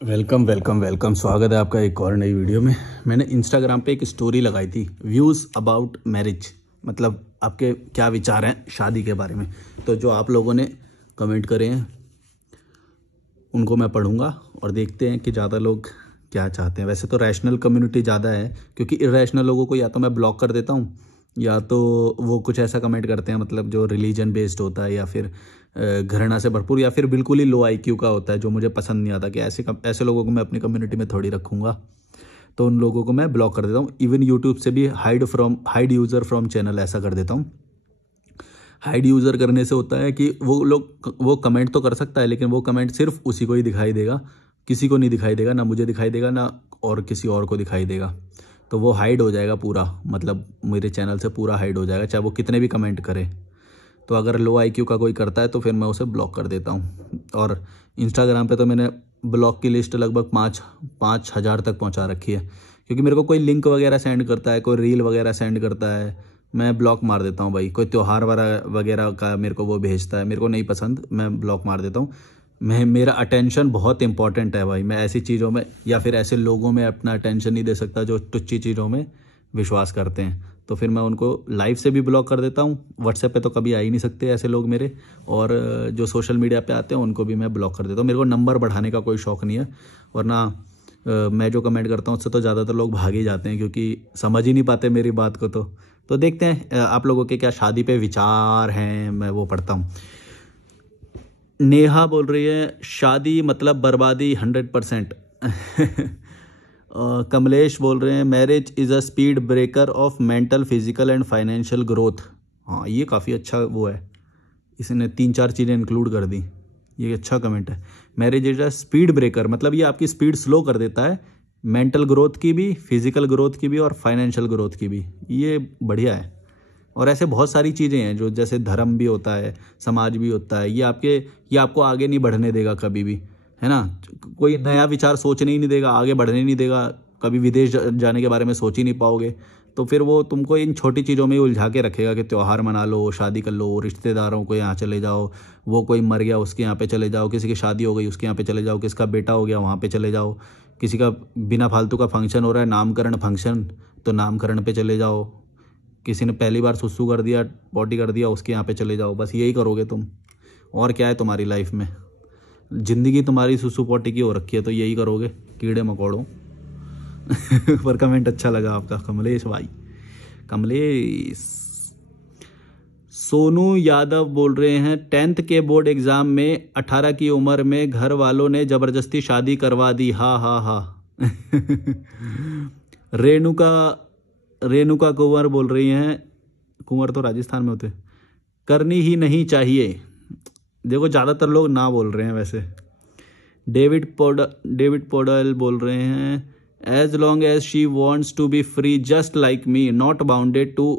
Welcome welcome welcome. स्वागत है आपका एक और नई वीडियो में। मैंने इंस्टाग्राम पे एक स्टोरी लगाई थी, व्यूज़ अबाउट मैरिज, मतलब आपके क्या विचार हैं शादी के बारे में। तो जो आप लोगों ने कमेंट करे हैं उनको मैं पढ़ूंगा और देखते हैं कि ज़्यादा लोग क्या चाहते हैं। वैसे तो रैशनल कम्युनिटी ज़्यादा है, क्योंकि इरेशनल लोगों को या तो मैं ब्लॉक कर देता हूँ या तो वो कुछ ऐसा कमेंट करते हैं, मतलब जो रिलीजन बेस्ड होता है या फिर घृणा से भरपूर या फिर बिल्कुल ही लो आईक्यू का होता है, जो मुझे पसंद नहीं आता। कि ऐसे लोगों को मैं अपनी कम्युनिटी में थोड़ी रखूँगा, तो उन लोगों को मैं ब्लॉक कर देता हूँ। इवन यूट्यूब से भी हाइड यूज़र फ्रॉम चैनल ऐसा कर देता हूँ। हाइड यूज़र करने से होता है कि वो कमेंट तो कर सकता है, लेकिन वो कमेंट सिर्फ उसी को ही दिखाई देगा, किसी को नहीं दिखाई देगा, ना मुझे दिखाई देगा ना और किसी और को दिखाई देगा। तो वो हाइड हो जाएगा पूरा, मतलब मेरे चैनल से पूरा हाइड हो जाएगा, चाहे वो कितने भी कमेंट करे। तो अगर लो आईक्यू का कोई करता है तो फिर मैं उसे ब्लॉक कर देता हूँ। और इंस्टाग्राम पे तो मैंने ब्लॉक की लिस्ट लगभग 5,000 तक पहुँचा रखी है, क्योंकि मेरे को कोई लिंक वगैरह सेंड करता है, कोई रील वगैरह सेंड करता है, मैं ब्लॉक मार देता हूँ भाई। कोई त्यौहार वगैरह का मेरे को वो भेजता है, मेरे को नहीं पसंद, मैं ब्लॉक मार देता हूँ। मेरा अटेंशन बहुत इंपॉर्टेंट है भाई। मैं ऐसी चीज़ों में या फिर ऐसे लोगों में अपना अटेंशन नहीं दे सकता जो तुच्छी चीज़ों में विश्वास करते हैं। तो फिर मैं उनको लाइव से भी ब्लॉक कर देता हूँ। व्हाट्सएप पे तो कभी आ ही नहीं सकते ऐसे लोग मेरे, और जो सोशल मीडिया पे आते हैं उनको भी मैं ब्लॉक कर देता हूँ। मेरे को नंबर बढ़ाने का कोई शौक़ नहीं है, वरना मैं जो कमेंट करता हूँ उससे तो ज़्यादातर लोग भाग ही जाते हैं, क्योंकि समझ ही नहीं पाते मेरी बात को। तो देखते हैं आप लोगों के क्या शादी पे विचार हैं, मैं वो पढ़ता हूँ। नेहा बोल रही है शादी मतलब बर्बादी 100%। कमलेश बोल रहे हैं marriage is a speed breaker of mental physical and financial growth. हाँ, ये काफ़ी अच्छा वो है, इसने 3-4 चीज़ें इंक्लूड कर दी, ये अच्छा कमेंट है। Marriage is a speed breaker, मतलब ये आपकी स्पीड स्लो कर देता है, मेंटल ग्रोथ की भी, फिजिकल ग्रोथ की भी और फाइनेंशियल ग्रोथ की भी। ये बढ़िया है। और ऐसे बहुत सारी चीज़ें हैं जो, जैसे धर्म भी होता है, समाज भी होता है, ये आपको आगे नहीं बढ़ने देगा कभी भी, है ना। कोई नया विचार सोचने ही नहीं देगा, आगे बढ़ने नहीं देगा, कभी विदेश जाने के बारे में सोच ही नहीं पाओगे। तो फिर वो तुमको इन छोटी चीज़ों में ही उलझा के रखेगा कि त्यौहार मना लो, शादी कर लो, रिश्तेदारों को यहाँ चले जाओ, वो कोई मर गया उसके यहाँ पे चले जाओ, किसी की शादी हो गई उसके यहाँ पे चले जाओ, किसका बेटा हो गया वहाँ पे चले जाओ, किसी का बिना फालतू का फंक्शन हो रहा है, नामकरण फंक्शन, तो नामकरण पे चले जाओ, किसी ने पहली बार सुसु कर दिया, पॉटी कर दिया, उसके यहाँ पे चले जाओ। बस यही करोगे तुम, और क्या है तुम्हारी लाइफ में। ज़िंदगी तुम्हारी सुसु पॉटी की हो रखी है, तो यही करोगे कीड़े मकोड़ों। पर कमेंट अच्छा लगा आपका कमलेश भाई, कमलेश। सोनू यादव बोल रहे हैं 10th के बोर्ड एग्ज़ाम में 18 की उम्र में घर वालों ने ज़बरदस्ती शादी करवा दी, हा हा हा। रेणुका कुंवर बोल रही हैं, कुंवर तो राजस्थान में होते, करनी ही नहीं चाहिए। देखो ज़्यादातर लोग ना बोल रहे हैं वैसे। डेविड पोडल बोल रहे हैं as long as she wants to be free just like me, not bounded to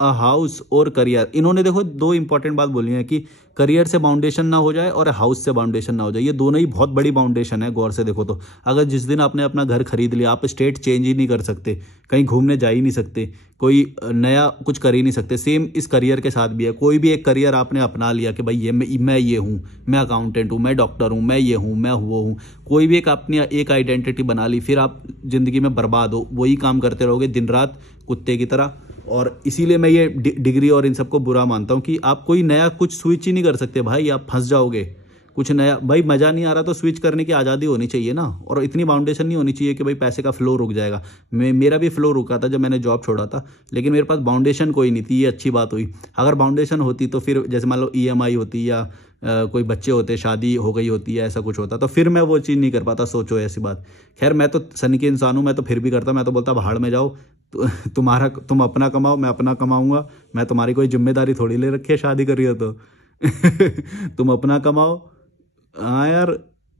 a house और करियर। इन्होंने देखो 2 इंपॉर्टेंट बात बोली है, कि करियर से बाउंडेशन ना हो जाए और हाउस से बाउंडेशन ना हो जाए। ये दोनों ही बहुत बड़ी बाउंडेशन है, गौर से देखो तो। अगर जिस दिन आपने अपना घर खरीद लिया, आप स्टेट चेंज ही नहीं कर सकते, कहीं घूमने जा ही नहीं सकते, कोई नया कुछ कर ही नहीं सकते। सेम इस करियर के साथ भी है। कोई भी एक करियर आपने अपना लिया कि भाई ये मैं ये हूँ, मैं अकाउंटेंट हूँ, मैं डॉक्टर हूँ, मैं ये हूँ, मैं वो हूँ, कोई भी एक अपनी एक आइडेंटिटी बना ली, फिर आप जिंदगी में बर्बाद हो, वही काम करते रहोगे दिन रात कुत्ते की तरह। और इसीलिए मैं ये डिग्री और इन सबको बुरा मानता हूँ, कि आप कोई नया कुछ स्विच ही नहीं कर सकते भाई, आप फंस जाओगे। कुछ नया भाई मज़ा नहीं आ रहा तो स्विच करने की आज़ादी होनी चाहिए ना, और इतनी बाउंडेशन नहीं होनी चाहिए कि भाई पैसे का फ्लो रुक जाएगा। मेरा भी फ्लो रुका था जब मैंने जॉब छोड़ा था, लेकिन मेरे पास बाउंडेशन कोई नहीं थी, ये अच्छी बात हुई। अगर बाउंडेशन होती तो फिर जैसे मान लो EMI होती, या कोई बच्चे होते, शादी हो गई होती है, ऐसा कुछ होता, तो फिर मैं वो चीज़ नहीं कर पाता। सोचो ऐसी बात। खैर मैं तो सन की इंसान हूँ, मैं तो फिर भी करता, मैं तो बोलता भाड़ में जाओ, तुम अपना कमाओ, मैं अपना कमाऊंगा, मैं तुम्हारी कोई जिम्मेदारी थोड़ी ले रखी है शादी करी हो तो। तुम अपना कमाओ। हाँ यार,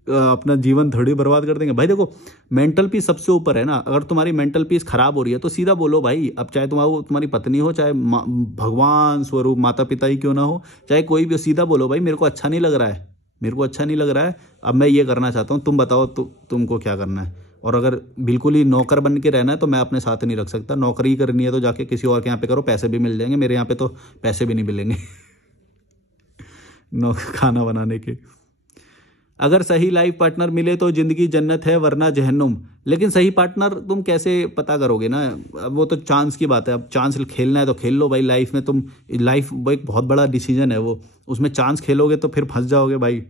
अपना जीवन थोड़ी बर्बाद कर देंगे भाई। देखो मेंटल पीस सबसे ऊपर है ना। अगर तुम्हारी मेंटल पीस खराब हो रही है तो सीधा बोलो भाई। अब चाहे तुम्हारी पत्नी हो, चाहे भगवान स्वरूप माता पिता ही क्यों ना हो, चाहे कोई भी, सीधा बोलो भाई मेरे को अच्छा नहीं लग रहा है, मेरे को अच्छा नहीं लग रहा है, अब मैं ये करना चाहता हूँ, तुम बताओ तुमको क्या करना है। और अगर बिल्कुल ही नौकर बन के रहना है तो मैं अपने साथ नहीं रख सकता। नौकरी करनी है तो जाके किसी और के यहाँ पे करो, पैसे भी मिल जाएंगे, मेरे यहाँ पे तो पैसे भी नहीं मिलेंगे। खाना बनाने के। अगर सही लाइफ पार्टनर मिले तो जिंदगी जन्नत है वरना जहन्नुम। लेकिन सही पार्टनर तुम कैसे पता करोगे ना, अब वो तो चांस की बात है। अब चांस खेलना है तो खेल लो भाई। लाइफ में तुम, लाइफ एक बहुत बड़ा डिसीजन है वो, उसमें चांस खेलोगे तो फिर फंस जाओगे भाई,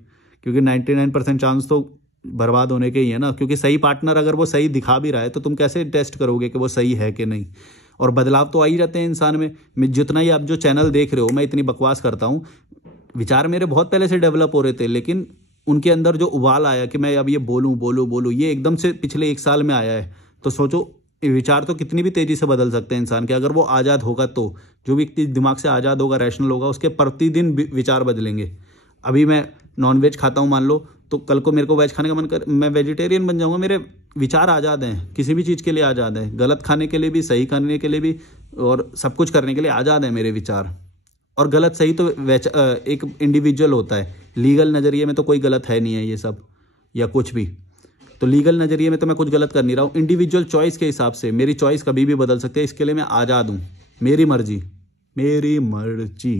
क्योंकि 99% चांस तो बर्बाद होने के ही है ना। क्योंकि सही पार्टनर अगर वो सही दिखा भी रहा है तो तुम कैसे टेस्ट करोगे कि वो सही है कि नहीं। और बदलाव तो आ ही जाते हैं इंसान में जितना ही आप जो चैनल देख रहे हो, मैं इतनी बकवास करता हूँ, विचार मेरे बहुत पहले से डेवलप हो रहे थे, लेकिन उनके अंदर जो उबाल आया कि मैं अब ये बोलूं, ये एकदम से पिछले 1 साल में आया है। तो सोचो विचार तो कितनी भी तेजी से बदल सकते हैं इंसान के, अगर वो आज़ाद होगा तो। जो व्यक्ति दिमाग से आज़ाद होगा, रैशनल होगा, उसके प्रतिदिन विचार बदलेंगे। अभी मैं नॉनवेज खाता हूँ मान लो, तो कल को मेरे को वेज खाने का मन कर, मैं वेजिटेरियन बन जाऊँगा। मेरे विचार आज़ाद हैं, किसी भी चीज़ के लिए आज़ाद हैं, गलत खाने के लिए भी, सही खाने के लिए भी, और सब कुछ करने के लिए आज़ाद है मेरे विचार। और गलत सही तो एक इंडिविजुअल होता है, लीगल नज़रिए में तो कोई गलत है नहीं है ये सब या कुछ भी। तो लीगल नज़रिए में तो मैं कुछ गलत कर नहीं रहा हूँ। इंडिविजुअल चॉइस के हिसाब से मेरी चॉइस कभी भी बदल सकती है, इसके लिए मैं आज़ाद हूँ। मेरी मर्जी, मेरी मर्जी।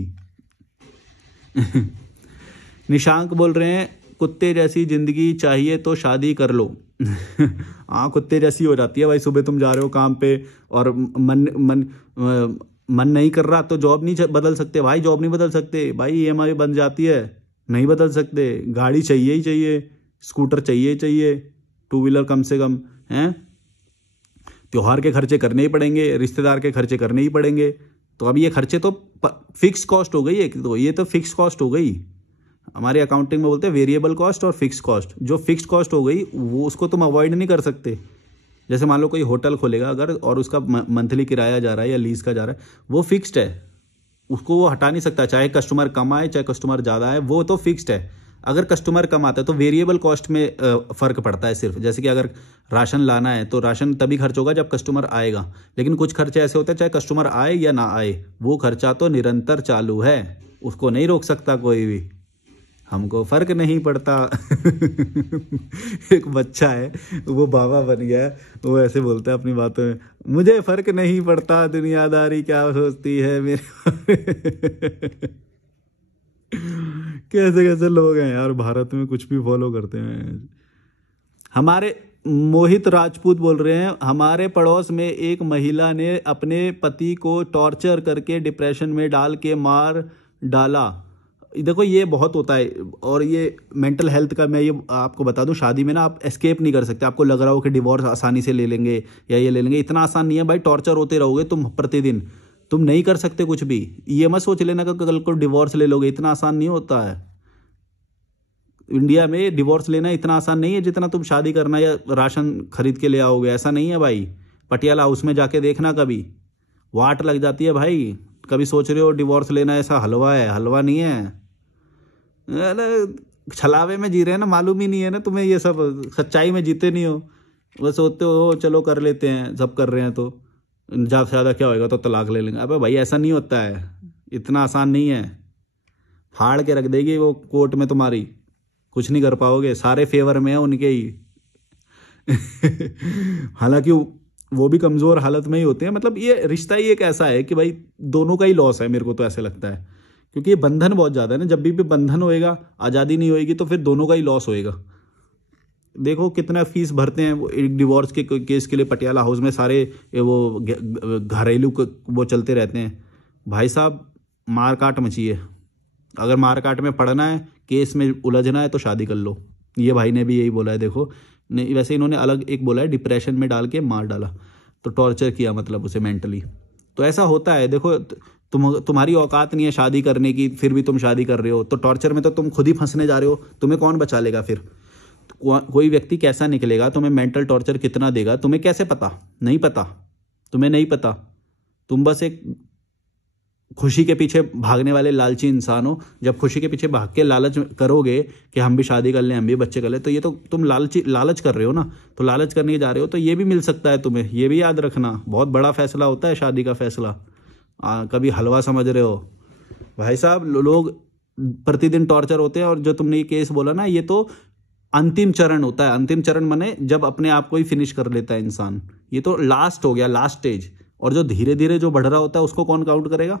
निशांक बोल रहे हैं कुत्ते जैसी जिंदगी चाहिए तो शादी कर लो। हाँ, कुत्ते जैसी हो जाती है भाई। सुबह तुम जा रहे हो काम पे और मन नहीं कर रहा तो जॉब नहीं बदल सकते भाई, जॉब नहीं बदल सकते भाई, ईएमआई बन जाती है, नहीं बदल सकते। गाड़ी चाहिए ही चाहिए, स्कूटर चाहिए ही चाहिए, 2 व्हीलर कम से कम हैं। त्योहार के खर्चे करने ही पड़ेंगे, रिश्तेदार के खर्चे करने ही पड़ेंगे। तो अब ये खर्चे तो फिक्स कॉस्ट हो गई है, तो ये तो फिक्स कॉस्ट हो गई। हमारे अकाउंटिंग में बोलते हैं वेरिएबल कॉस्ट और फिक्स कॉस्ट। जो फिक्स कॉस्ट हो गई वो उसको तुम अवॉइड नहीं कर सकते। जैसे मान लो कोई होटल खोलेगा अगर, और उसका मंथली किराया जा रहा है या लीज का जा रहा है, वो फिक्स्ड है, उसको वो हटा नहीं सकता। चाहे कस्टमर कम आए चाहे कस्टमर ज़्यादा आए, वो तो फिक्स्ड है। अगर कस्टमर कम आता है तो वेरिएबल कॉस्ट में फ़र्क पड़ता है सिर्फ। जैसे कि अगर राशन लाना है तो राशन तभी खर्च होगा जब कस्टमर आएगा, लेकिन कुछ खर्चे ऐसे होते हैं चाहे कस्टमर आए या ना आए, वो खर्चा तो निरंतर चालू है, उसको नहीं रोक सकता कोई भी। हमको फर्क नहीं पड़ता। एक बच्चा है वो बाबा बन गया है, वो ऐसे बोलता है अपनी बातों में, मुझे फर्क नहीं पड़ता दुनियादारी क्या सोचती है मेरे। कैसे कैसे लोग हैं यार भारत में, कुछ भी फॉलो करते हैं। हमारे मोहित राजपूत बोल रहे हैं, हमारे पड़ोस में एक महिला ने अपने पति को टॉर्चर करके डिप्रेशन में डाल के मार डाला। देखो ये बहुत होता है, और ये मेंटल हेल्थ का मैं ये आपको बता दूं, शादी में ना आप एस्केप नहीं कर सकते। आपको लग रहा हो कि डिवोर्स आसानी से ले लेंगे या ये ले लेंगे, इतना आसान नहीं है भाई। टॉर्चर होते रहोगे तुम प्रतिदिन, तुम नहीं कर सकते कुछ भी। ये मत सोच लेना कि कल को डिवोर्स ले लोगे, इतना आसान नहीं होता है। इंडिया में डिवोर्स लेना इतना आसान नहीं है जितना तुम शादी करना या राशन खरीद के ले आओगे, ऐसा नहीं है भाई। पटियाला हाउस में जाके देखना, कभी वाट लग जाती है भाई। कभी सोच रहे हो डिवोर्स लेना ऐसा हलवा है, हलवा नहीं है। छलावे में जी रहे हैं ना, मालूम ही नहीं है ना तुम्हें, ये सब सच्चाई में जीते नहीं हो। बस सोचते हो चलो कर लेते हैं, सब कर रहे हैं तो ज़्यादा से ज़्यादा क्या होएगा तो तलाक ले लेंगे। अबे भाई ऐसा नहीं होता है, इतना आसान नहीं है। फाड़ के रख देगी वो कोर्ट में तुम्हारी, कुछ नहीं कर पाओगे, सारे फेवर में है उनके ही। हालांकि वो भी कमज़ोर हालत में ही होते हैं। मतलब ये रिश्ता ही एक ऐसा है कि भाई दोनों का ही लॉस है, मेरे को तो ऐसे लगता है, क्योंकि ये बंधन बहुत ज़्यादा है ना। जब भी बंधन होएगा, आज़ादी नहीं होएगी, तो फिर दोनों का ही लॉस होएगा। देखो कितना फीस भरते हैं वो एक डिवोर्स के केस के लिए। पटियाला हाउस में सारे वो घरेलू वो चलते रहते हैं भाई साहब। मारकाट मची है, अगर मारकाट में पड़ना है, केस में उलझना है तो शादी कर लो। ये भाई ने भी यही बोला है। देखो नहीं, वैसे इन्होंने अलग एक बोला है, डिप्रेशन में डाल के मार डाला, तो टॉर्चर किया मतलब उसे मेंटली। तो ऐसा होता है। देखो तुम्हारी औकात नहीं है शादी करने की, फिर भी तुम शादी कर रहे हो, तो टॉर्चर में तो तुम खुद ही फंसने जा रहे हो। तुम्हें कौन बचा लेगा फिर? कोई व्यक्ति कैसा निकलेगा, तुम्हें मेंटल टॉर्चर कितना देगा, तुम्हें कैसे पता? नहीं पता, तुम्हें नहीं पता। तुम बस एक खुशी के पीछे भागने वाले लालची इंसान हो। जब खुशी के पीछे भाग के लालच करोगे कि हम भी शादी कर लें, हम भी बच्चे कर लें, तो ये तो तुम लालच कर रहे हो ना। तो लालच करने जा रहे हो तो ये भी मिल सकता है तुम्हें, ये भी याद रखना। बहुत बड़ा फैसला होता है शादी का फैसला। कभी हलवा समझ रहे हो भाई साहब। लोग प्रतिदिन टॉर्चर होते हैं। और जो तुमने ये केस बोला ना, ये तो अंतिम चरण होता है। अंतिम चरण माने जब अपने आप को ही फिनिश कर लेता है इंसान। ये तो लास्ट हो गया, लास्ट स्टेज। और जो धीरे धीरे जो बढ़ रहा होता है उसको कौन काउंट करेगा?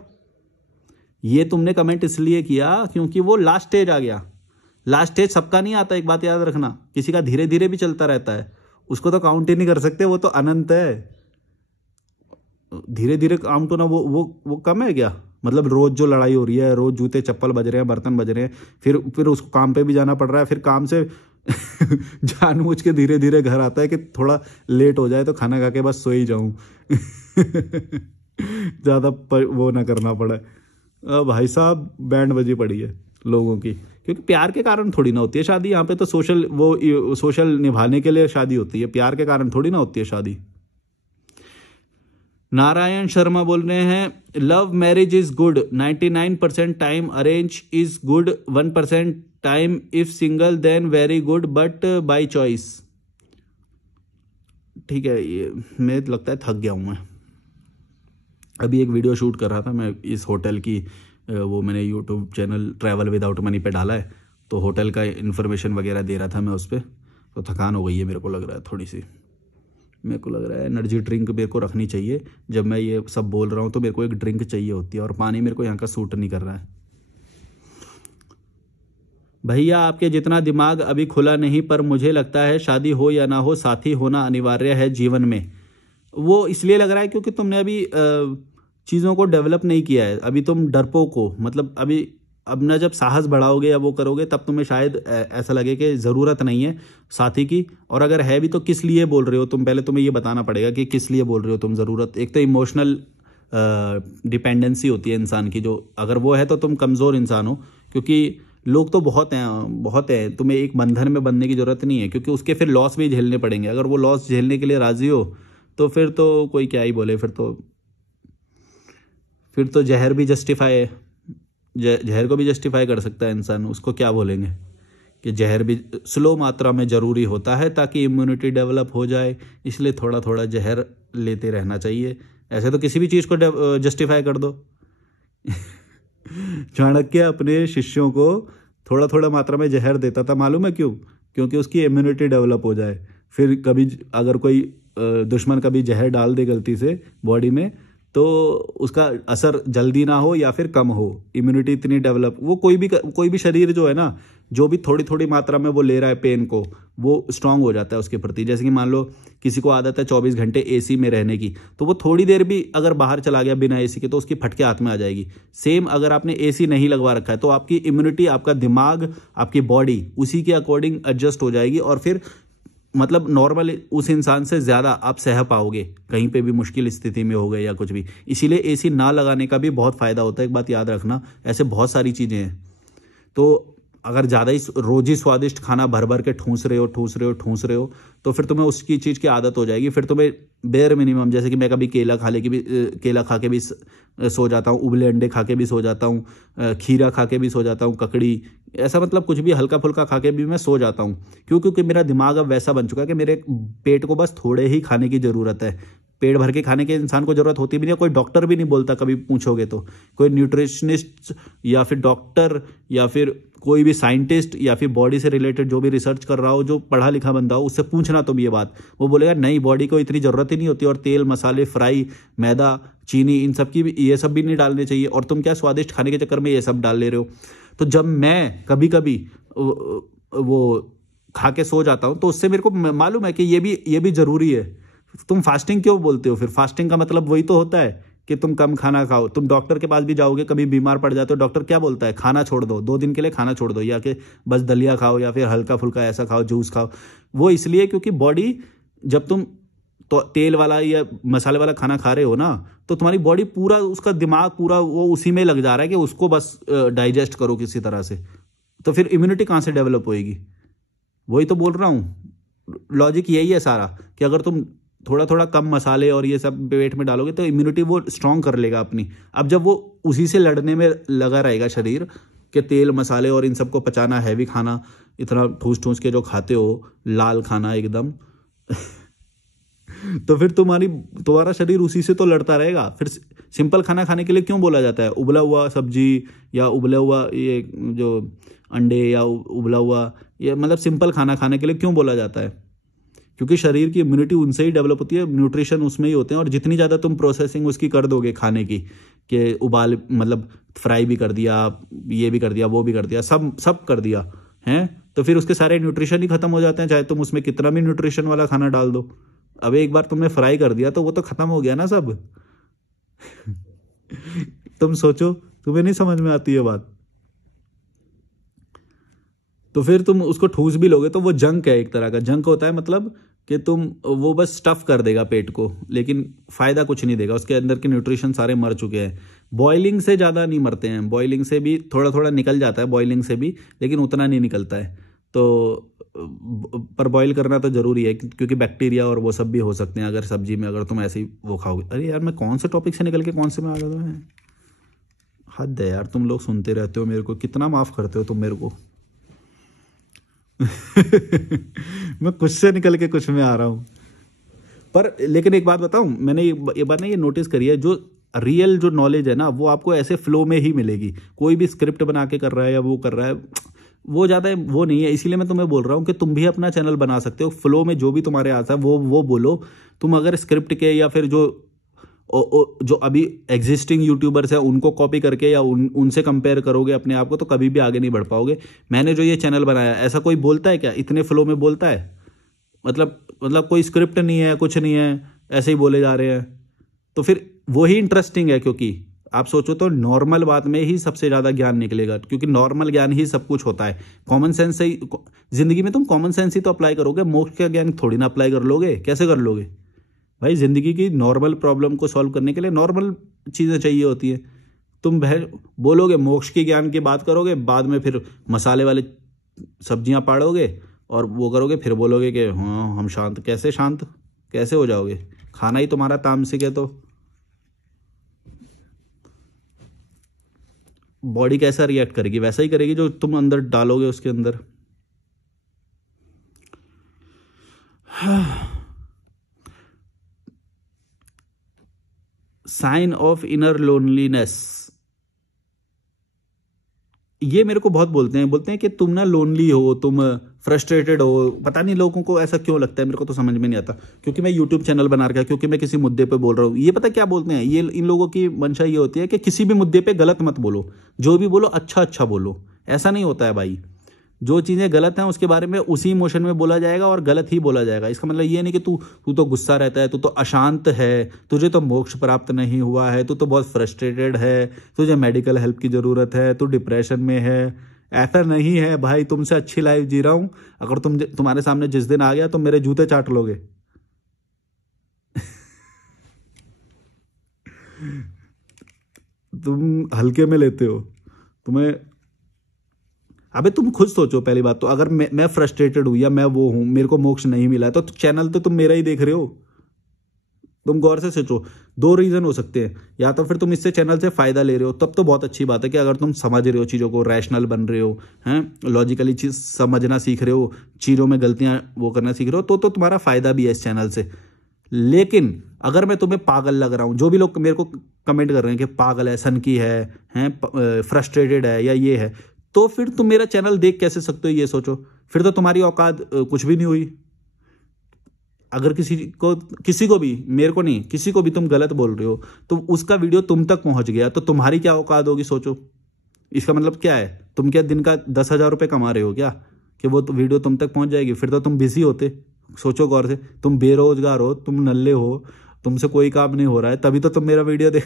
ये तुमने कमेंट इसलिए किया क्योंकि वो लास्ट स्टेज आ गया। लास्ट स्टेज सबका नहीं आता, एक बात याद रखना, किसी का धीरे धीरे भी चलता रहता है, उसको तो काउंट ही नहीं कर सकते, वो तो अनंत है। धीरे धीरे काउंट होना वो कम है क्या? मतलब रोज जो लड़ाई हो रही है, रोज जूते चप्पल बज रहे हैं, बर्तन बज रहे हैं, फिर उसको काम पे भी जाना पड़ रहा है, फिर काम से जानबूझ के धीरे धीरे घर आता है कि थोड़ा लेट हो जाए तो खाना खा के बस सो ही जाऊं। ज़्यादा वो ना करना पड़े। भाई साहब बैंड बजी पड़ी है लोगों की, क्योंकि प्यार के कारण थोड़ी ना होती है शादी। यहाँ पे तो सोशल निभाने के लिए शादी होती है, प्यार के कारण थोड़ी ना होती है शादी। नारायण शर्मा बोल रहे हैं love marriage is good, 99% time arrange is good, 1% time if single then very good but by choice. ठीक है, ये मैं लगता है थक गया हूँ मैं। अभी एक वीडियो शूट कर रहा था मैं इस होटल की, वो मैंने YouTube channel travel without money पे डाला है, तो होटल का इन्फॉर्मेशन वगैरह दे रहा था मैं उस पर। तो थकान हो गई है मेरे को लग रहा है थोड़ी सी। मेरे को लग रहा है एनर्जी ड्रिंक मेरे को रखनी चाहिए। जब मैं ये सब बोल रहा हूँ तो मेरे को एक ड्रिंक चाहिए होती है, और पानी मेरे को यहाँ का सूट नहीं कर रहा है। भैया आपके जितना दिमाग अभी खुला नहीं, पर मुझे लगता है शादी हो या ना हो साथी होना अनिवार्य है जीवन में। वो इसलिए लग रहा है क्योंकि तुमने अभी चीज़ों को डेवलप नहीं किया है। अभी तुम डरपोक हो, मतलब अभी अब ना जब साहस बढ़ाओगे या वो करोगे तब तुम्हें शायद ऐसा लगे कि ज़रूरत नहीं है साथी की। और अगर है भी तो किस लिए बोल रहे हो तुम, पहले तुम्हें ये बताना पड़ेगा कि किस लिए बोल रहे हो तुम। ज़रूरत एक तो इमोशनल डिपेंडेंसी होती है इंसान की, जो अगर वो है तो तुम कमज़ोर इंसान हो, क्योंकि लोग तो बहुत हैं। तुम्हें एक बंधन में बंधने की ज़रूरत नहीं है, क्योंकि उसके फिर लॉस भी झेलने पड़ेंगे। अगर वो लॉस झेलने के लिए राज़ी हो तो फिर तो कोई क्या ही बोले, फिर तो जहर भी जस्टिफाई है, जहर को भी जस्टिफाई कर सकता है इंसान। उसको क्या बोलेंगे कि जहर भी स्लो मात्रा में ज़रूरी होता है ताकि इम्यूनिटी डेवलप हो जाए, इसलिए थोड़ा थोड़ा जहर लेते रहना चाहिए। ऐसे तो किसी भी चीज़ को जस्टिफाई कर दो। चाणक्य अपने शिष्यों को थोड़ा थोड़ा मात्रा में जहर देता था, मालूम है क्यों? क्योंकि उसकी इम्यूनिटी डेवलप हो जाए। फिर कभी अगर कोई दुश्मन कभी जहर डाल दे गलती से बॉडी में, तो उसका असर जल्दी ना हो या फिर कम हो, इम्यूनिटी इतनी डेवलप। वो कोई भी शरीर जो है ना, जो भी थोड़ी थोड़ी मात्रा में वो ले रहा है पेन को, वो स्ट्रांग हो जाता है उसके प्रति। जैसे कि मान लो किसी को आदत है 24 घंटे एसी में रहने की, तो वो थोड़ी देर भी अगर बाहर चला गया बिना एसी के तो उसकी फटके हाथ में आ जाएगी। सेम अगर आपने एसी नहीं लगवा रखा है तो आपकी इम्यूनिटी, आपका दिमाग, आपकी बॉडी उसी के अकॉर्डिंग एडजस्ट हो जाएगी, और फिर मतलब नॉर्मल उस इंसान से ज़्यादा आप सह पाओगे कहीं पे भी मुश्किल स्थिति में हो गए या कुछ भी। इसीलिए एसी ना लगाने का भी बहुत फ़ायदा होता है, एक बात याद रखना। ऐसे बहुत सारी चीज़ें हैं। तो अगर ज़्यादा ही रोज़ ही स्वादिष्ट खाना भर भर के ठूस रहे हो तो फिर तुम्हें उसकी चीज़ की आदत हो जाएगी। फिर तुम्हें बेयर मिनिमम, जैसे कि मैं कभी केला खा के भी सो जाता हूँ, उबले अंडे खा के भी सो जाता हूँ, खीरा खा के भी सो जाता हूँ, ककड़ी, ऐसा मतलब कुछ भी हल्का फुल्का खा के भी मैं सो जाता हूँ। क्योंकि मेरा दिमाग अब वैसा बन चुका है कि मेरे पेट को बस थोड़े ही खाने की ज़रूरत है। पेट भर के खाने के इंसान को ज़रूरत होती भी नहीं, कोई डॉक्टर भी नहीं बोलता। कभी पूछोगे तो कोई न्यूट्रिशनिस्ट या फिर डॉक्टर या फिर कोई भी साइंटिस्ट या फिर बॉडी से रिलेटेड जो भी रिसर्च कर रहा हो, जो पढ़ा लिखा बंदा हो, उससे पूछना तुम ये बात, वो बोलेगा नहीं, बॉडी को इतनी ज़रूरत ही नहीं होती, और तेल मसाले फ्राई मैदा चीनी इन सब की भी, ये सब भी नहीं डालने चाहिए, और तुम क्या स्वादिष्ट खाने के चक्कर में ये सब डाल ले रहे हो। तो जब मैं कभी कभी वो खा के सो जाता हूँ तो उससे मेरे को मालूम है कि ये भी ज़रूरी है। तुम फास्टिंग क्यों बोलते हो? फिर फास्टिंग का मतलब वही तो होता है कि तुम कम खाना खाओ। तुम डॉक्टर के पास भी जाओगे, कभी बीमार पड़ जाते हो, डॉक्टर क्या बोलता है? खाना छोड़ दो, 2 दिन के लिए खाना छोड़ दो, या कि बस दलिया खाओ या फिर हल्का फुल्का ऐसा खाओ, जूस खाओ। वो इसलिए क्योंकि बॉडी, जब तुम तो तेल वाला या मसाले वाला खाना खा रहे हो ना, तो तुम्हारी बॉडी पूरा, उसका दिमाग पूरा वो उसी में लग जा रहा है कि उसको बस डाइजेस्ट करो किसी तरह से। तो फिर इम्यूनिटी कहाँ से डेवलप होएगी? वही तो बोल रहा हूँ, लॉजिक यही है सारा, कि अगर तुम थोड़ा थोड़ा कम मसाले और ये सब पेट में डालोगे तो इम्यूनिटी वो स्ट्रांग कर लेगा अपनी। अब जब वो उसी से लड़ने में लगा रहेगा शरीर, कि तेल मसाले और इन सबको पचाना, हैवी खाना, इतना ठूस के जो खाते हो, लाल खाना एकदम तो फिर तुम्हारा शरीर उसी से तो लड़ता रहेगा। फिर सिंपल खाना खाने के लिए क्यों बोला जाता है? उबला हुआ सब्जी या उबला हुआ ये जो अंडे या उबला हुआ, ये मतलब सिंपल खाना खाने के लिए क्यों बोला जाता है? क्योंकि शरीर की इम्यूनिटी उनसे ही डेवलप होती है, न्यूट्रिशन उसमें ही होते हैं। और जितनी ज़्यादा तुम प्रोसेसिंग उसकी कर दोगे खाने की, कि उबाल मतलब फ्राई भी कर दिया, ये भी कर दिया, वो भी कर दिया, सब कर दिया, हैं, तो फिर उसके सारे न्यूट्रिशन ही खत्म हो जाते हैं, चाहे तुम उसमें कितना भी न्यूट्रिशन वाला खाना डाल दो। अब एक बार तुमने फ्राई कर दिया तो वो तो खत्म हो गया ना सब। तुम सोचो, तुम्हें नहीं समझ में आती है बात? तो फिर तुम उसको ठूस भी लोगे तो वो जंक है, एक तरह का जंक होता है, मतलब कि तुम वो बस स्टफ कर देगा पेट को, लेकिन फायदा कुछ नहीं देगा, उसके अंदर के न्यूट्रिशन सारे मर चुके हैं। बॉइलिंग से ज़्यादा नहीं मरते हैं, बॉइलिंग से भी थोड़ा थोड़ा निकल जाता है, बॉइलिंग से भी, लेकिन उतना नहीं निकलता है। तो पर बॉईल करना तो ज़रूरी है, क्योंकि बैक्टीरिया और वो सब भी हो सकते हैं अगर सब्जी में, अगर तुम ऐसे ही वो खाओगे। अरे यार, मैं कौन से टॉपिक से निकल के कौन से में आ गया था? हद है यार, तुम लोग सुनते रहते हो मेरे को, कितना माफ़ करते हो तुम मेरे को। मैं कुछ से निकल के कुछ में आ रहा हूँ। पर लेकिन एक बात बताऊं, मैंने ये बात ना ये नोटिस करी है, जो रियल जो नॉलेज है ना वो आपको ऐसे फ्लो में ही मिलेगी। कोई भी स्क्रिप्ट बना के कर रहा है या वो कर रहा है, वो ज़्यादा वो नहीं है। इसीलिए मैं तुम्हें बोल रहा हूँ कि तुम भी अपना चैनल बना सकते हो, फ्लो में जो भी तुम्हारे आता है वो बोलो। तुम अगर स्क्रिप्ट के या फिर जो अभी एग्जिस्टिंग यूट्यूबर्स हैं उनको कॉपी करके या उनसे कंपेयर करोगे अपने आप को, तो कभी भी आगे नहीं बढ़ पाओगे। मैंने जो ये चैनल बनाया, ऐसा कोई बोलता है क्या इतने फ्लो में बोलता है? मतलब कोई स्क्रिप्ट नहीं है, कुछ नहीं है, ऐसे ही बोले जा रहे हैं। तो फिर वही इंटरेस्टिंग है, क्योंकि आप सोचो तो नॉर्मल बात में ही सबसे ज़्यादा ज्ञान निकलेगा, क्योंकि नॉर्मल ज्ञान ही सब कुछ होता है। कॉमन सेंस से ही जिंदगी में तुम कॉमन सेंस ही तो अप्लाई करोगे, मोक्ष का ज्ञान थोड़ी ना अप्लाई कर लोगे। कैसे कर लोगे भाई? जिंदगी की नॉर्मल प्रॉब्लम को सॉल्व करने के लिए नॉर्मल चीज़ें चाहिए होती है। तुम बोलोगे मोक्ष के ज्ञान की बात करोगे, बाद में फिर मसाले वाले सब्जियां पाड़ोगे और वो करोगे, फिर बोलोगे कि हाँ हम शांत। कैसे हो जाओगे? खाना ही तुम्हारा तामसिक है, तो बॉडी कैसा रिएक्ट करेगी? वैसा ही करेगी जो तुम अंदर डालोगे उसके अंदर। साइन ऑफ इनर लोनलीनेस, ये मेरे को बहुत बोलते हैं कि तुम ना लोनली हो, तुम फ्रस्ट्रेटेड हो। पता नहीं लोगों को ऐसा क्यों लगता है, मेरे को तो समझ में नहीं आता। क्योंकि मैं यूट्यूब चैनल बना रखा है, क्योंकि मैं किसी मुद्दे पे बोल रहा हूँ, ये पता क्या बोलते हैं, ये इन लोगों की मंशा ये होती है कि किसी भी मुद्दे पे गलत मत बोलो, जो भी बोलो अच्छा बोलो। ऐसा नहीं होता है भाई, जो चीज़ें गलत हैं उसके बारे में उसी इमोशन में बोला जाएगा और गलत ही बोला जाएगा। इसका मतलब ये नहीं कि तू तो गुस्सा रहता है, तू तो अशांत है, तुझे तो मोक्ष प्राप्त नहीं हुआ है, तू तो बहुत फ्रस्ट्रेटेड है, तुझे मेडिकल हेल्प की ज़रूरत है, तू डिप्रेशन में है। ऐसा नहीं है भाई, तुमसे अच्छी लाइफ जी रहा हूँ। अगर तुम्हारे सामने जिस दिन आ गया तो मेरे जूते चाट लोगे। तुम हल्के में लेते हो। तुम्हें अबे तुम खुद सोचो, पहली बात तो अगर मैं फ्रस्ट्रेटेड हूं या मैं वो हूं, मेरे को मोक्ष नहीं मिला है, तो चैनल तो तुम मेरा ही देख रहे हो। तुम गौर से सोचो, दो रीजन हो सकते हैं, या तो फिर तुम इससे चैनल से फायदा ले रहे हो, तब तो बहुत अच्छी बात है कि अगर तुम समझ रहे हो चीज़ों को, रैशनल बन रहे हो, हैं लॉजिकली चीज समझना सीख रहे हो, चीज़ों में गलतियां वो करना सीख रहे हो, तो तुम्हारा फायदा भी है इस चैनल से। लेकिन अगर मैं तुम्हें पागल लग रहा हूं, जो भी लोग मेरे को कमेंट कर रहे हैं कि पागल है, सनकी है फ्रस्ट्रेटेड है या ये है, तो फिर तुम मेरा चैनल देख कैसे सकते हो? ये सोचो, फिर तो तुम्हारी औकात कुछ भी नहीं हुई। अगर किसी को भी, मेरे को नहीं, किसी को भी तुम गलत बोल रहे हो तो उसका वीडियो तुम तक पहुंच गया, तो तुम्हारी क्या औकात होगी? सोचो। इसका मतलब क्या है? तुम क्या दिन का 10,000 रुपये कमा रहे हो क्या कि वो वीडियो तुम तक पहुंच जाएगी? फिर तो तुम बिजी होते। सोचो गौर से, तुम बेरोजगार हो, तुम नल्ले हो, तुमसे कोई काम नहीं हो रहा है, तभी तो तुम मेरा वीडियो देख।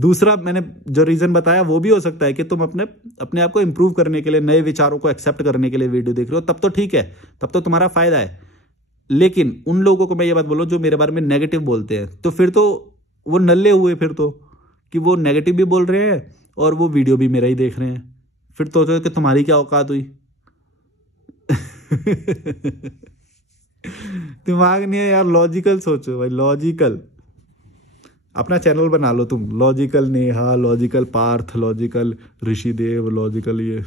दूसरा, मैंने जो रीजन बताया वो भी हो सकता है कि तुम अपने आप को इंप्रूव करने के लिए, नए विचारों को एक्सेप्ट करने के लिए वीडियो देख रहे हो, तब तो ठीक है, तब तो तुम्हारा फायदा है। लेकिन उन लोगों को मैं ये बात बोलूं जो मेरे बारे में नेगेटिव बोलते हैं, तो फिर तो वो नल्ले हुए, फिर तो कि वो नेगेटिव भी बोल रहे हैं और वो वीडियो भी मेरा ही देख रहे हैं। फिर तो कि तुम्हारी क्या औकात हुई? दिमाग नहीं है यार, लॉजिकल सोचो भाई, लॉजिकल। अपना चैनल बना लो तुम, logical Neha, logical Parth, logical Rishidev, logical ये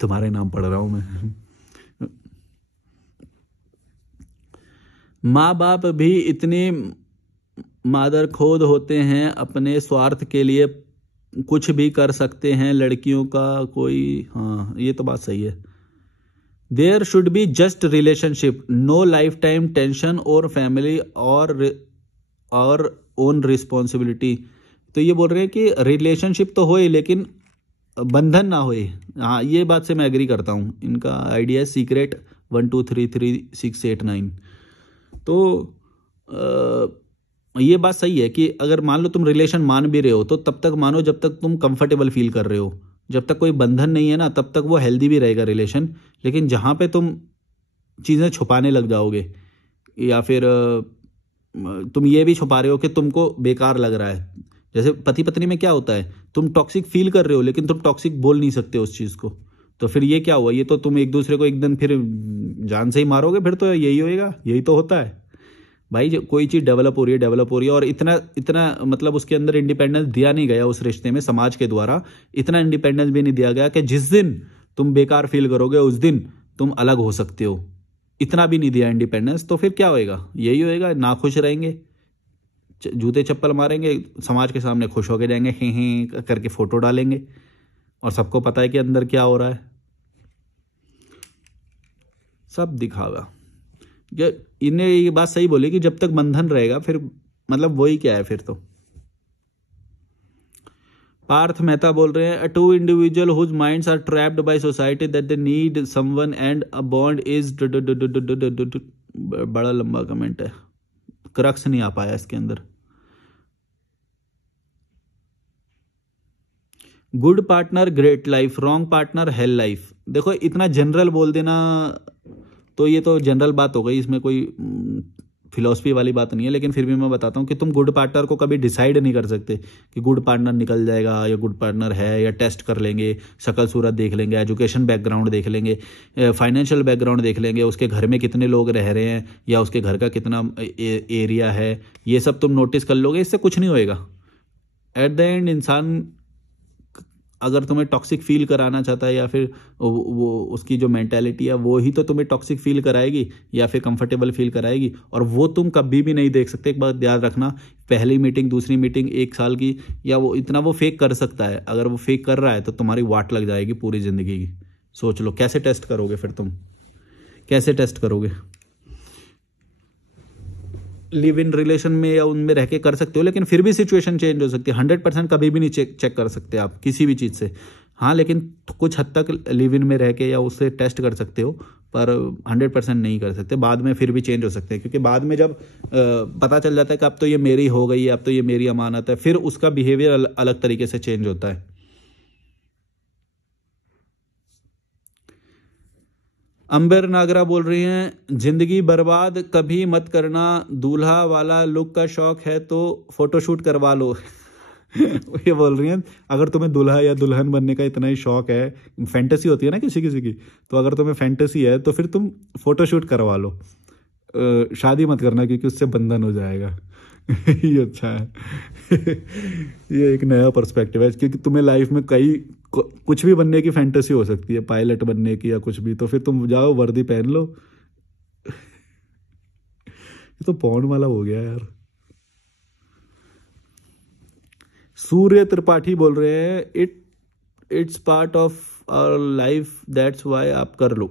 तुम्हारे नाम पढ़ रहा हूं मैं। माँ बाप भी इतने मादरखोद होते हैं, अपने स्वार्थ के लिए कुछ भी कर सकते हैं। लड़कियों का कोई, हाँ ये तो बात सही है। There should be just relationship, no life time tension और फैमिली और ओन रिस्पॉन्सिबिलिटी। तो ये बोल रहे हैं कि रिलेशनशिप तो हो ही, लेकिन बंधन ना होए। हाँ, ये बात से मैं एग्री करता हूँ। इनका आइडिया है सीक्रेट 12333689। तो ये बात सही है कि अगर मान लो तुम रिलेशन मान भी रहे हो तो तब तक मानो जब तक तुम कंफर्टेबल फील कर रहे हो। जब तक कोई बंधन नहीं है ना तब तक वो हेल्दी भी रहेगा रिलेशन। लेकिन जहाँ पे तुम चीज़ें छुपाने लग जाओगे या फिर तुम ये भी छुपा रहे हो कि तुमको बेकार लग रहा है। जैसे पति पत्नी में क्या होता है, तुम टॉक्सिक फील कर रहे हो लेकिन तुम टॉक्सिक बोल नहीं सकते उस चीज़ को। तो फिर ये क्या हुआ, ये तो तुम एक दूसरे को एक दिन फिर जान से ही मारोगे। फिर तो यही होएगा, यही तो होता है भाई। जो कोई चीज़ डेवलप हो रही है, डेवलप हो रही है, और इतना इतना मतलब उसके अंदर इंडिपेंडेंस दिया नहीं गया उस रिश्ते में समाज के द्वारा। इतना इंडिपेंडेंस भी नहीं दिया गया कि जिस दिन तुम बेकार फील करोगे उस दिन तुम अलग हो सकते हो। इतना भी नहीं दिया इंडिपेंडेंस। तो फिर क्या होएगा, यही होएगा, नाखुश रहेंगे, जूते चप्पल मारेंगे, समाज के सामने खुश होके जाएंगे, हे करके फोटो डालेंगे, और सबको पता है कि अंदर क्या हो रहा है। सब दिखावा। इन्हें ये बात सही बोली कि जब तक बंधन रहेगा फिर मतलब वही क्या है फिर तो। पार्थ मेहता बोल रहे हैं, to individual whose minds are trapped by society that they need someone and a bond is. बड़ा लंबा कमेंट है, क्रक्स नहीं आ पाया इसके अंदर। Good partner great life, wrong partner hello life. देखो इतना जनरल बोल देना तो ये तो जनरल बात हो गई, इसमें कोई फिलॉसफी वाली बात नहीं है। लेकिन फिर भी मैं बताता हूँ कि तुम गुड पार्टनर को कभी डिसाइड नहीं कर सकते कि गुड पार्टनर निकल जाएगा या गुड पार्टनर है, या टेस्ट कर लेंगे, शक्ल सूरत देख लेंगे, एजुकेशन बैकग्राउंड देख लेंगे, फाइनेंशियल बैकग्राउंड देख लेंगे, उसके घर में कितने लोग रह रहे हैं या उसके घर का कितना एरिया है, ये सब तुम नोटिस कर लोगे। इससे कुछ नहीं होएगा। एट द एंड इंसान अगर तुम्हें टॉक्सिक फील कराना चाहता है या फिर वो उसकी जो मेंटालिटी है वो ही तो तुम्हें टॉक्सिक फील कराएगी या फिर कंफर्टेबल फील कराएगी, और वो तुम कभी भी नहीं देख सकते। एक बात याद रखना, पहली मीटिंग दूसरी मीटिंग एक साल की, या वो इतना वो फेक कर सकता है। अगर वो फेक कर रहा है तो तुम्हारी वाट लग जाएगी पूरी ज़िंदगी की। सोच लो कैसे टेस्ट करोगे, फिर तुम कैसे टेस्ट करोगे। लिव इन रिलेशन में या उनमें रह के कर सकते हो, लेकिन फिर भी सिचुएशन चेंज हो सकती है। 100% कभी भी नहीं चेक कर सकते आप किसी भी चीज़ से। हाँ, लेकिन कुछ हद तक लिव इन में रह के या उससे टेस्ट कर सकते हो, पर 100% नहीं कर सकते। बाद में फिर भी चेंज हो सकते हैं, क्योंकि बाद में जब पता चल जाता है कि अब तो ये मेरी हो गई है, अब तो ये मेरी अमानत है, फिर उसका बिहेवियर अलग तरीके से चेंज होता है। अंबर नागरा बोल रही हैं, जिंदगी बर्बाद कभी मत करना, दूल्हा वाला लुक का शौक है तो फोटोशूट करवा लो। ये बोल रही हैं अगर तुम्हें दूल्हा या दुल्हन बनने का इतना ही शौक है, फैंटेसी होती है ना किसी किसी की, तो अगर तुम्हें फैंटेसी है तो फिर तुम फोटोशूट करवा लो। शादी मत करना क्योंकि उससे बंधन हो जाएगा। ये अच्छा है। ये एक नया पर्सपेक्टिव है, क्योंकि तुम्हें लाइफ में कुछ भी बनने की फैंटेसी हो सकती है, पायलट बनने की या कुछ भी, तो फिर तुम जाओ वर्दी पहन लो। ये तो पौन वाला हो गया यार। सूर्य त्रिपाठी बोल रहे हैं, it's part of our life that's why आप कर लो।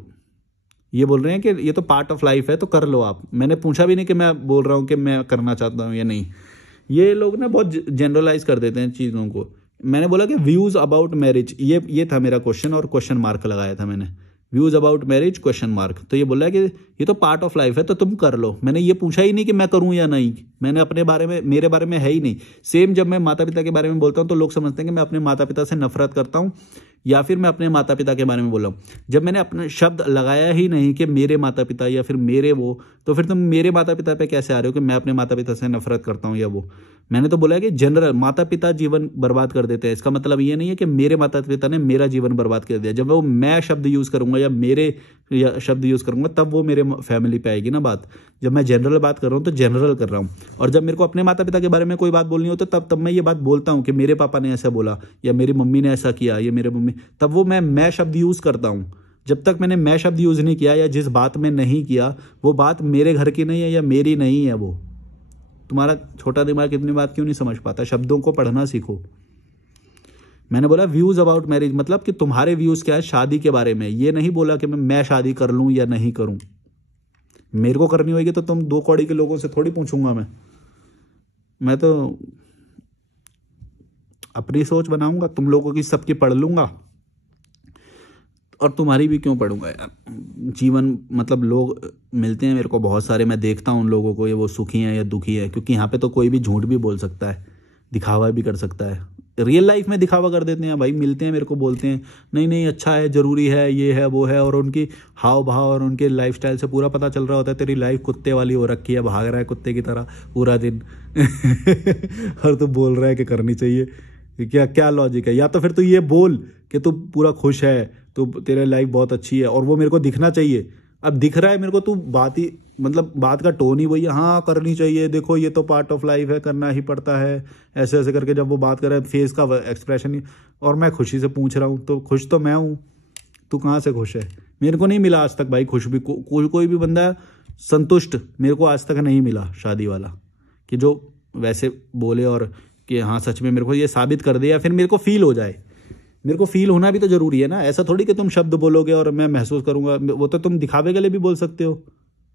ये बोल रहे हैं कि ये तो पार्ट ऑफ लाइफ है तो कर लो आप। मैंने पूछा भी नहीं कि मैं बोल रहा हूँ कि मैं करना चाहता हूँ या नहीं। ये लोग ना बहुत जनरलाइज कर देते हैं चीज़ों को। मैंने बोला कि व्यूज़ अबाउट मैरिज, ये था मेरा क्वेश्चन, और क्वेश्चन मार्क लगाया था मैंने, views about marriage question mark. तो ये बोला कि ये तो पार्ट ऑफ लाइफ है तो तुम कर लो। मैंने ये पूछा ही नहीं कि मैं करूँ या नहीं। मैंने अपने बारे में, मेरे बारे में है ही नहीं। सेम जब मैं माता पिता के बारे में बोलता हूँ तो लोग समझते हैं कि मैं अपने माता पिता से नफरत करता हूँ या फिर मैं अपने माता पिता के बारे में बोल रहा हूँ। जब मैंने अपना शब्द लगाया ही नहीं कि मेरे माता पिता या फिर मेरे वो, तो फिर तुम मेरे माता पिता पे कैसे आ रहे हो कि मैं अपने माता पिता से नफरत करता हूँ या वो। मैंने तो बोला है कि जनरल माता पिता जीवन बर्बाद कर देते हैं। इसका मतलब ये नहीं है कि मेरे माता पिता ने मेरा जीवन बर्बाद कर दिया। जब वो मैं शब्द यूज़ करूंगा या मेरे शब्द यूज़ करूंगा तब वो मेरे फैमिली पे आएगी ना बात। जब मैं जनरल बात कर रहा हूँ तो जनरल कर रहा हूँ, और जब मेरे को अपने माता पिता के बारे में कोई बात बोलनी हो तो तब मैं ये बात बोलता हूँ कि मेरे पापा ने ऐसा बोला या मेरी मम्मी ने ऐसा किया, ये मेरे मम्मी, तब वो मैं शब्द यूज़ करता हूँ। जब तक मैंने मैं शब्द यूज़ नहीं किया या जिस बात में नहीं किया वो बात मेरे घर की नहीं है या मेरी नहीं है। वो तुम्हारा छोटा दिमाग इतनी बात क्यों नहीं समझ पाता। शब्दों को पढ़ना सीखो। मैंने बोला व्यूज़ अबाउट मैरिज मतलब कि तुम्हारे व्यूज़ क्या है शादी के बारे में। ये नहीं बोला कि मैं शादी कर लूँ या नहीं करूँ। मेरे को करनी होगी तो तुम 2 कौड़ी के लोगों से थोड़ी पूछूंगा मैं तो अपनी सोच बनाऊंगा, तुम लोगों की सबकी पढ़ लूंगा, और तुम्हारी भी क्यों पढ़ूंगा यार। जीवन मतलब लोग मिलते हैं मेरे को बहुत सारे, मैं देखता हूँ उन लोगों को, ये वो सुखी हैं या दुखी है, क्योंकि यहाँ पे तो कोई भी झूठ भी बोल सकता है, दिखावा भी कर सकता है। रियल लाइफ में दिखावा कर देते हैं भाई, मिलते हैं मेरे को बोलते हैं नहीं नहीं अच्छा है, ज़रूरी है, ये है वो है, और उनकी हाव भाव और उनके लाइफस्टाइल से पूरा पता चल रहा होता है तेरी लाइफ कुत्ते वाली हो रखी है, भाग रहा है कुत्ते की तरह पूरा दिन और तू बोल रहा है कि करनी चाहिए। क्या क्या लॉजिक है? या तो फिर तू ये बोल कि तू पूरा खुश है, तो तेरे लाइफ बहुत अच्छी है, और वो मेरे को दिखना चाहिए। अब दिख रहा है मेरे को, तू बात ही मतलब बात का टोन ही वही है, हाँ करनी चाहिए, देखो ये तो पार्ट ऑफ लाइफ है, करना ही पड़ता है, ऐसे ऐसे करके जब वो बात कर रहा है फेस का एक्सप्रेशन ही, और मैं खुशी से पूछ रहा हूँ, तो खुश तो मैं हूँ, तू कहाँ से खुश है? मेरे को नहीं मिला आज तक भाई खुश भी, कोई भी बंदा संतुष्ट मेरे को आज तक नहीं मिला शादी वाला, कि जो वैसे बोले और कि हाँ सच में मेरे को ये साबित कर दे, या फिर मेरे को फील हो जाए। मेरे को फील होना भी तो जरूरी है ना, ऐसा थोड़ी कि तुम शब्द बोलोगे और मैं महसूस करूंगा, वो तो तुम दिखावे के लिए भी बोल सकते हो।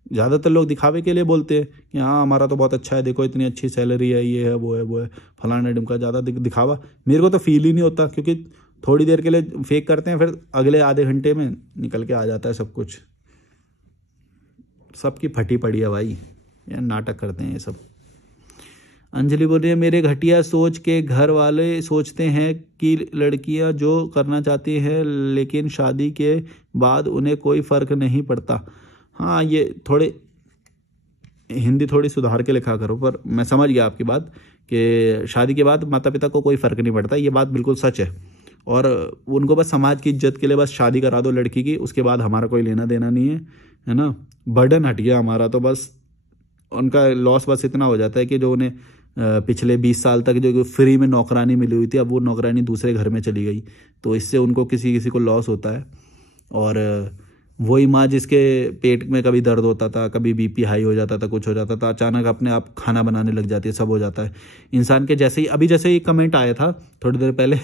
ज़्यादातर लोग दिखावे के लिए बोलते हैं कि हाँ हमारा तो बहुत अच्छा है, देखो इतनी अच्छी सैलरी है, ये है वो है वो है, फलाना ढिमका, ज़्यादा दिखावा मेरे को तो फील ही नहीं होता, क्योंकि थोड़ी देर के लिए फेक करते हैं, फिर अगले आधे घंटे में निकल के आ जाता है सब कुछ। सबकी फटी पड़ी है भाई, ये नाटक करते हैं ये सब। अंजलि बोल रही है मेरे घटिया सोच के घर वाले सोचते हैं कि लड़कियां जो करना चाहती हैं लेकिन शादी के बाद उन्हें कोई फ़र्क नहीं पड़ता। हाँ ये थोड़े हिंदी थोड़ी सुधार के लिखा करो, पर मैं समझ गया आपकी बात कि शादी के बाद माता पिता को कोई फ़र्क नहीं पड़ता, ये बात बिल्कुल सच है। और उनको बस समाज की इज्जत के लिए बस शादी करा दो लड़की की, उसके बाद हमारा कोई लेना देना नहीं है ना। बर्डन हट गया हमारा, तो बस उनका लॉस बस इतना हो जाता है कि जो उन्हें पिछले 20 साल तक जो फ्री में नौकरानी मिली हुई थी, अब वो नौकरानी दूसरे घर में चली गई, तो इससे उनको किसी किसी को लॉस होता है। और वही माँ जिसके पेट में कभी दर्द होता था, कभी बीपी हाई हो जाता था, कुछ हो जाता था, अचानक अपने आप खाना बनाने लग जाती है, सब हो जाता है इंसान के। जैसे ही अभी जैसे ही कमेंट आया था थोड़ी देर पहले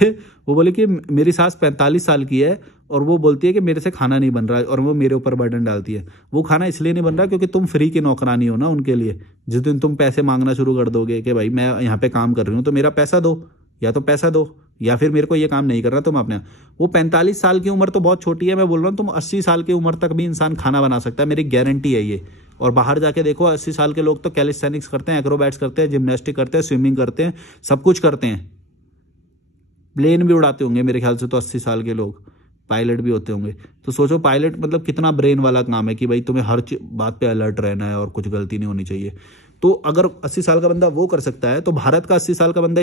वो बोले कि मेरी सास 45 साल की है और वो बोलती है कि मेरे से खाना नहीं बन रहा है, और वो मेरे ऊपर बर्डन डालती है। वो खाना इसलिए नहीं बन रहा क्योंकि तुम फ्री की नौकरानी हो ना उनके लिए। जिस दिन तुम पैसे मांगना शुरू कर दोगे कि भाई मैं यहाँ पे काम कर रही हूँ तो मेरा पैसा दो, या तो पैसा दो या फिर मेरे को ये काम नहीं करना तुम अपने। वो 45 साल की उम्र तो बहुत छोटी है, मैं बोल रहा हूँ तुम 80 साल की उम्र तक भी इंसान खाना बना सकता है, मेरी गारंटी है ये। और बाहर जाके देखो 80 साल के लोग तो कैलिस्थेनिक्स करते हैं, एक्रोबैट्स करते हैं, जिम्नास्टिक करते हैं, स्विमिंग करते हैं, सब कुछ करते हैं, प्लेन भी उड़ाते होंगे मेरे ख्याल से तो 80 साल के लोग, पायलट भी होते होंगे। तो सोचो पायलट मतलब कितना ब्रेन वाला काम है कि भाई तुम्हें हर बात पे अलर्ट रहना है और कुछ गलती नहीं होनी चाहिए। तो अगर 80 साल का बंदा वो कर सकता है, तो भारत का 80 साल का बंदा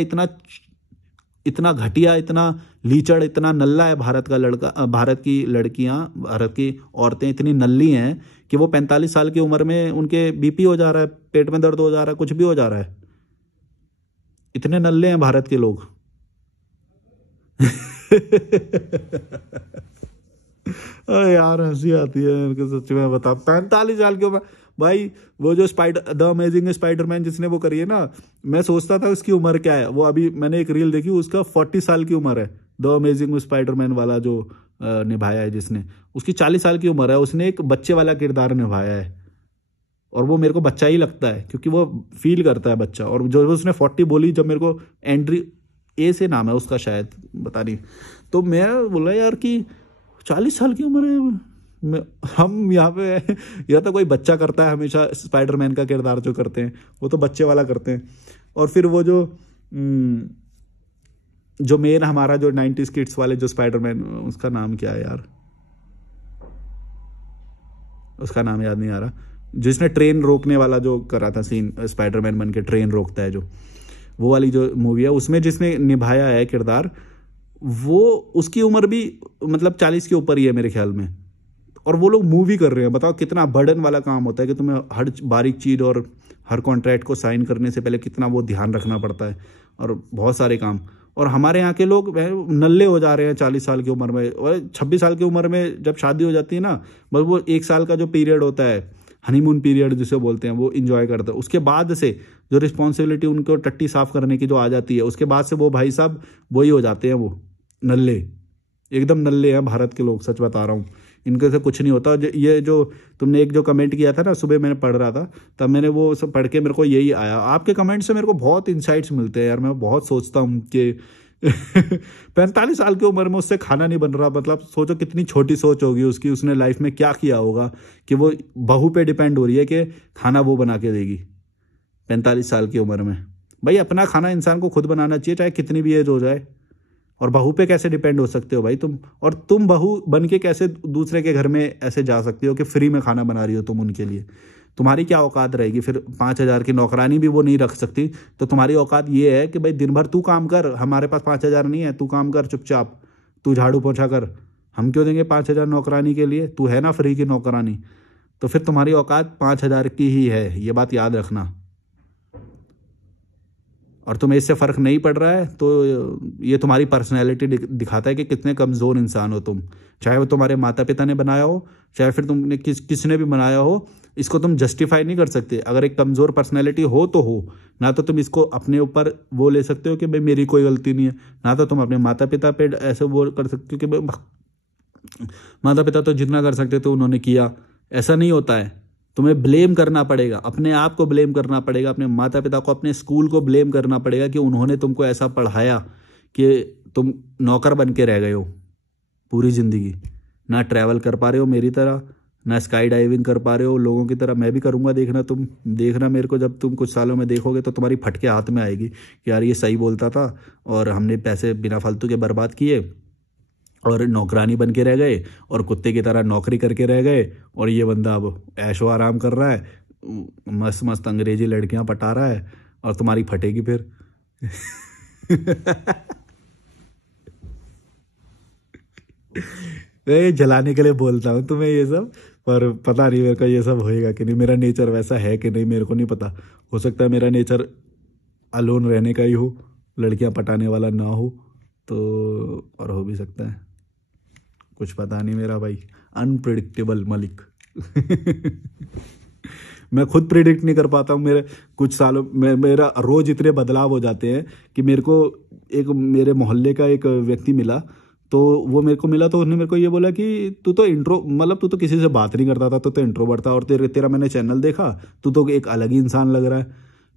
इतना घटिया, इतना लीचड़, इतना नल्ला है भारत का लड़का, भारत की लड़कियां, भारत की औरतें इतनी नल्ली हैं कि वो 45 साल की उम्र में उनके बीपी हो जा रहा है, पेट में दर्द हो जा रहा है, कुछ भी हो जा रहा है। इतने नल्ले हैं भारत के लोग। अरे यार हंसी आती है मेरे को सच में, बता 45 साल की उम्र भाई। वो जो द अमेजिंग स्पाइडरमैन जिसने वो करी है ना, मैं सोचता था उसकी उम्र क्या है, वो अभी मैंने एक रील देखी उसका 40 साल की उम्र है। द अमेजिंग स्पाइडरमैन वाला जो निभाया है जिसने, उसकी 40 साल की उम्र है, उसने एक बच्चे वाला किरदार निभाया है, और वो मेरे को बच्चा ही लगता है क्योंकि वो फील करता है बच्चा। और जो उसने 40 बोली, जब मेरे को एंड्री ए से नाम है उसका शायद, बता नहीं, तो मैं बोला यार कि 40 साल की उम्र है, हम यहाँ पे या तो कोई बच्चा करता है हमेशा स्पाइडरमैन का किरदार जो करते हैं, वो तो बच्चे वाला करते हैं। और फिर वो जो मेन हमारा जो 90s किड्स वाले जो स्पाइडरमैन, उसका नाम क्या है यार, उसका नाम याद नहीं आ रहा, जिसने ट्रेन रोकने वाला जो करा था सीन, स्पाइडरमैन बन के ट्रेन रोकता है जो, वो वाली जो मूवी है उसमें जिसने निभाया है किरदार, वो उसकी उम्र भी मतलब 40 के ऊपर ही है मेरे ख्याल में। और वो लोग मूवी कर रहे हैं, बताओ कितना बर्डन वाला काम होता है कि तुम्हें हर बारीक चीज़ और हर कॉन्ट्रैक्ट को साइन करने से पहले कितना वो ध्यान रखना पड़ता है, और बहुत सारे काम। और हमारे यहाँ के लोग नल्ले हो जा रहे हैं 40 साल की उम्र में, और 26 साल की उम्र में जब शादी हो जाती है ना, बस वो 1 साल का जो पीरियड होता है, हनीमून पीरियड जिसे बोलते हैं, वो इंजॉय करते हैं। उसके बाद से जो रिस्पॉन्सिबिलिटी उनको टट्टी साफ करने की जो आ जाती है, उसके बाद से वो भाई साहब वही हो जाते हैं, वो नल्ले, एकदम नल्ले हैं भारत के लोग, सच बता रहा हूँ, इनके से कुछ नहीं होता। ये जो तुमने एक जो कमेंट किया था ना, सुबह मैंने पढ़ रहा था, तब मैंने वो सब पढ़ के मेरे को यही आया। आपके कमेंट से मेरे को बहुत इंसाइट्स मिलते हैं यार, मैं बहुत सोचता हूँ कि 45 साल की उम्र में उससे खाना नहीं बन रहा, मतलब सोचो कितनी छोटी सोच होगी उसकी, उसने लाइफ में क्या किया होगा कि वो बहू पे डिपेंड हो रही है कि खाना वो बना के देगी 45 साल की उम्र में। भाई अपना खाना इंसान को खुद बनाना चाहिए, चाहे कितनी भी एज हो जाए। और बहू पे कैसे डिपेंड हो सकते हो भाई तुम? और तुम बहू बन के कैसे दूसरे के घर में ऐसे जा सकते हो कि फ्री में खाना बना रही हो तुम उनके लिए? तुम्हारी क्या औकात रहेगी फिर? 5,000 की नौकरानी भी वो नहीं रख सकती, तो तुम्हारी औकात ये है कि भाई दिन भर तू काम कर, हमारे पास 5,000 नहीं है, तू काम कर चुपचाप, तू झाड़ू पोछा कर, हम क्यों देंगे 5,000 नौकरानी के लिए? तू है ना फ्री की नौकरानी, तो फिर तुम्हारी औकात 5,000 की ही है, ये बात याद रखना। और तुम्हें इससे फ़र्क नहीं पड़ रहा है तो ये तुम्हारी पर्सनैलिटी दिखाता है कि कितने कमज़ोर इंसान हो तुम। चाहे वो तुम्हारे माता पिता ने बनाया हो, चाहे फिर तुमने किसने भी बनाया हो, इसको तुम जस्टिफाई नहीं कर सकते। अगर एक कमज़ोर पर्सनैलिटी हो तो हो, ना तो तुम इसको अपने ऊपर वो ले सकते हो कि भाई मेरी कोई गलती नहीं है, ना तो तुम अपने माता पिता पे ऐसे वो कर सकते हो कि भाई माता पिता तो जितना कर सकते थे उन्होंने किया। ऐसा नहीं होता है, तुम्हें ब्लेम करना पड़ेगा, अपने आप को ब्लेम करना पड़ेगा, अपने माता पिता को, अपने स्कूल को ब्लेम करना पड़ेगा कि उन्होंने तुमको ऐसा पढ़ाया कि तुम नौकर बन के रह गए हो पूरी ज़िंदगी। ना ट्रैवल कर पा रहे हो मेरी तरह, ना स्काई डाइविंग कर पा रहे हो लोगों की तरह। मैं भी करूँगा, देखना तुम, देखना मेरे को जब तुम कुछ सालों में देखोगे तो तुम्हारी फटके हाथ में आएगी कि यार ये सही बोलता था और हमने पैसे बिना फालतू के बर्बाद किए और नौकरानी बन के रह गए और कुत्ते की तरह नौकरी करके रह गए, और ये बंदा अब ऐशो आराम कर रहा है, मस्त मस्त अंग्रेजी लड़कियां पटा रहा है, और तुम्हारी फटेगी फिर। मैं जलाने के लिए बोलता हूँ तुम्हें ये सब, पर पता नहीं मेरे को ये सब होएगा कि नहीं, मेरा नेचर वैसा है कि नहीं मेरे को नहीं पता। हो सकता है मेरा नेचर अलोन रहने का ही हो, लड़कियां पटाने वाला ना हो, तो और हो भी सकता है, कुछ पता नहीं मेरा भाई। अनप्रिडिक्टेबल मलिक। मैं खुद प्रिडिक्ट नहीं कर पाता हूँ। मेरे कुछ सालों में मेरा रोज इतने बदलाव हो जाते हैं कि मेरे को एक मेरे मोहल्ले का एक व्यक्ति मिला, तो वो मेरे को मिला तो उसने मेरे को ये बोला कि तू तो मतलब तू तो किसी से बात नहीं करता था, तो इंट्रोवर्ट था, और तेरा मैंने चैनल देखा, तू तो एक अलग ही इंसान लग रहा है।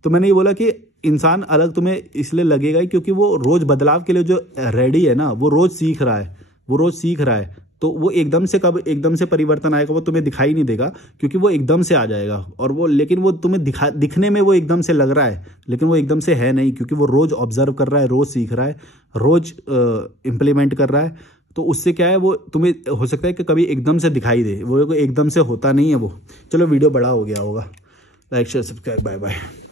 तो मैंने ये बोला कि इंसान अलग तुम्हें इसलिए लगेगा ही क्योंकि वो रोज बदलाव के लिए जो रेडी है ना, वो रोज सीख रहा है, वो रोज सीख रहा है। तो वो एकदम से कब एकदम से परिवर्तन आएगा वो तुम्हें दिखाई नहीं देगा, क्योंकि वो एकदम से आ जाएगा। और वो लेकिन वो तुम्हें दिखने में वो एकदम से लग रहा है, लेकिन वो एकदम से है नहीं, क्योंकि वो रोज ऑब्जर्व कर रहा है, रोज सीख रहा है, रोज इम्प्लीमेंट कर रहा है। तो उससे क्या है, वो तुम्हें हो सकता है कि कभी एकदम से दिखाई दे, वो एकदम से होता नहीं है वो। चलो वीडियो बड़ा हो गया होगा, like share subscribe, bye bye.